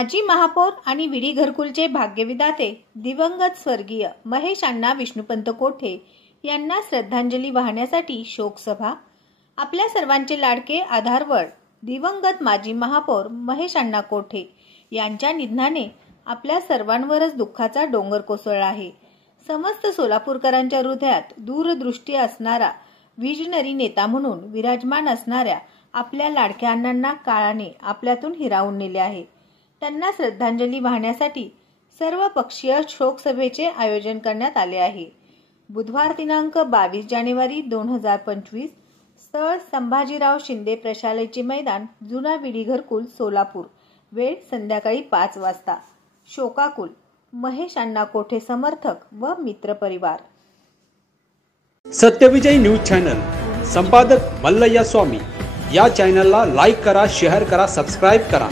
माजी महापौर आणि विडी घरकुलचे भाग्यविधाते दिवंगत स्वर्गीय महेश अण्णा विष्णुपंत कोठे यांना श्रद्धांजली वाहण्यासाठी शोकसभा। आपल्या सर्वांचे लाडके आधारवड दिवंगत माजी महापौर महेश अण्णा कोठे यांच्या निधनाने आपल्या सर्वांवरच दुःखाचा डोंगर कोसळला आहे। समस्त सोलापूरकरांच्या हृदयात दूरदृष्टी असणारा विजनरी नेता म्हणून विराजमान असणाऱ्या आपल्या लाडक्या अण्णांना काळाने आपल्यातून हिरावून नेले आहे। त्यांना श्रद्धांजली वाहण्यासाठी सर्व पक्षीय शोकसभेचे आयोजन करण्यात आले आहे। बुधवार दिनांक 22 जानेवारी 2025 स्थळ संभाजीराव शिंदे प्रशालेचे मैदान जुना विडी घरकुल सोलापूर। वेळ संध्याकाळी 5 वाजता। शोकाकुल महेश अण्णा कोठे समर्थक व मित्र परिवार। सत्यविजय न्यूज चॅनल संपादक मल्लय्या स्वामी या चॅनलला लाईक करा, शेअर करा, सबस्क्राइब करा।